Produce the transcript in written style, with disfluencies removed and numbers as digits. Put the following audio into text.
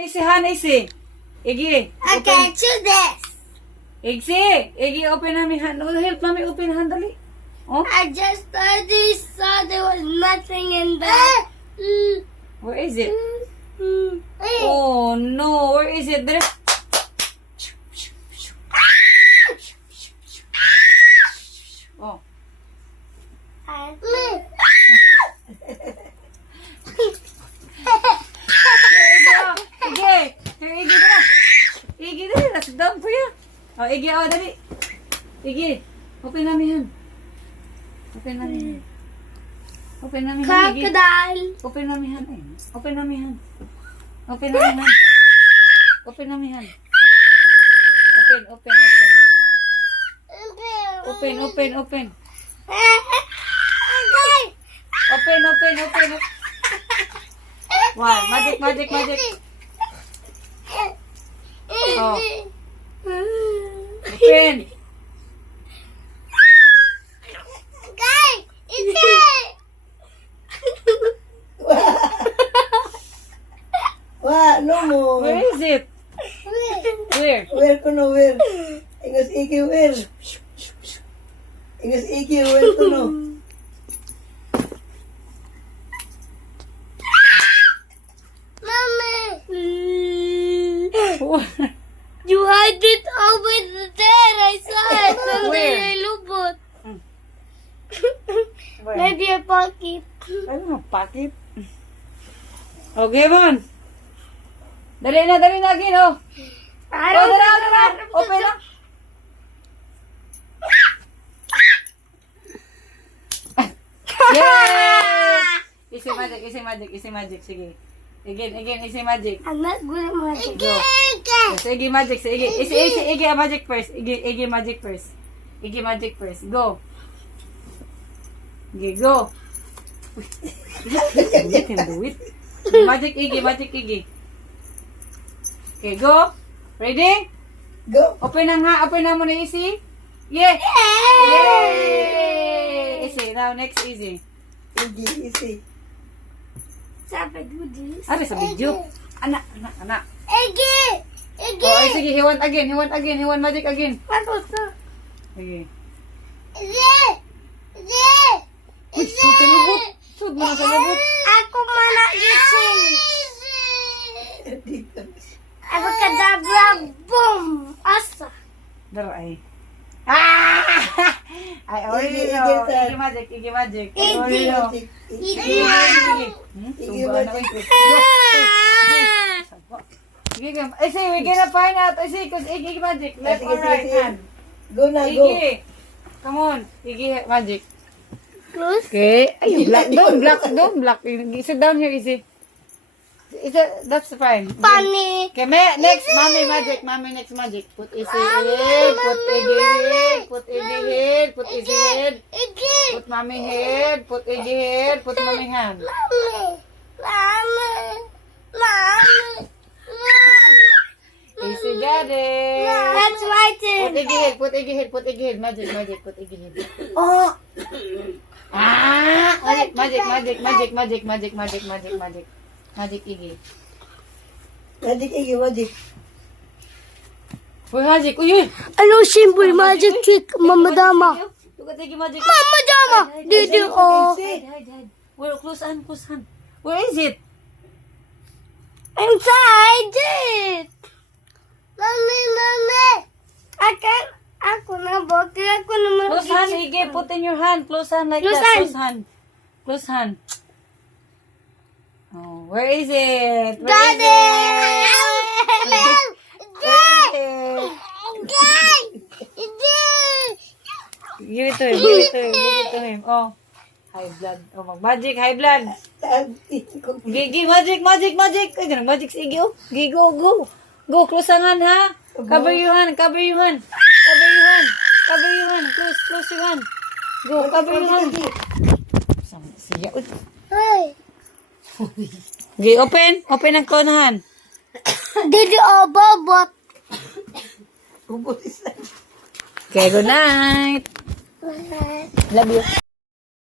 Isi, Han, Isi. Iggy. I can't do this. Iggy, open na mi hand. Oh, help mami open hand, dali. Oh, I just already saw there was nothing in there. where is it? Oh, no. Where is it? There. Oh. Iggy, dali. That's done for you. Oh, Iggy, oh, dali. Iggy, open na mi hand. Open na mi hand. Open na mi hand, Iggy. Crocodile. Open na mi hand. Open na mi hand. Open na mi hand. Open na mi hand. Open. Open. Open. Wow, magic. Oh. Open. Guys, it's it. Wah, no mo. Where is it? Where? Where ko no, where? Ingas iki, where? Ingas iki, where ko no? Mommy. You hide it over there. I saw it under Where? your lubot. Where? Maybe a pocket. I don't know, pocket. Okay, Von. Dali na again, oh. I Oh, don't dali. Open na. Yay! Easy magic. Sige. Again, easy magic. I'm not good at magic. Go. Yes, Iggy magic. Iggy magic first. Iggy magic first. Iggy magic first. Go. Okay, go. You can do it. Magic Iggy. Okay, go. Ready? Go. Open na muna, Easy. Yeah. Yay! Easy. Now, next easy. Igi, isi. Sabi ko this. Ano sa video? Anak. Iggy! Iggy! Oh, ay, sige. He want again. He want magic again. Ano to? Sige. Iggy! Uy, sa lubot. Sud mo na sa lubot. Ako mana gising. Dito. Abacadabra, boom! Asa? Dara ay. Ah! I already Iggy, know. sir. Iggy magic. I Iggy. already know. Iggy! Sige, I say, we're gonna find out. I say, because Iggy magic. Left or right hand? Go na, go. Iggy. Come on. Iggy magic. Close? Okay. Ay, don't block. Sit down here, Easy. That's fine. Funny. Okay, next, Mommy next magic. Put Easy head, put Iggy head, put Iggy head, put Easy head, Iggy! put Mommy head, put Iggy head, put Mommy hand. Mommy! Easy got it. That's right Put then. Iggy head, magic, put Iggy head. Oh! Ah! Magic, Iggy. Magic, Igi, magic. Uy, magic, uy! Ano simple magic trick, Mama Dama? Look at Iggy magic. Mama Dama! Didi oh. Hide. Where, close hand. Where is it? Inside it! Mommy! Ako na bakit ako naman. Close hand, Iggy, put in your hand. Close hand like Close that. Close hand. Oh, where is it? Got it! Give it to him. Oh, high blood. Oh, mag-magic, high blood. Gigi, magic. Ay, ganun, magic si Iggy, oh. Gigi, go. Go, close ang hand, ha? Cover your hand. Close your hand. Go, cover your hand. Siya, uy. Hey! Okay, open ang konahan. Didi oh, bobot. Ubus isa. Okay, good night. Love you.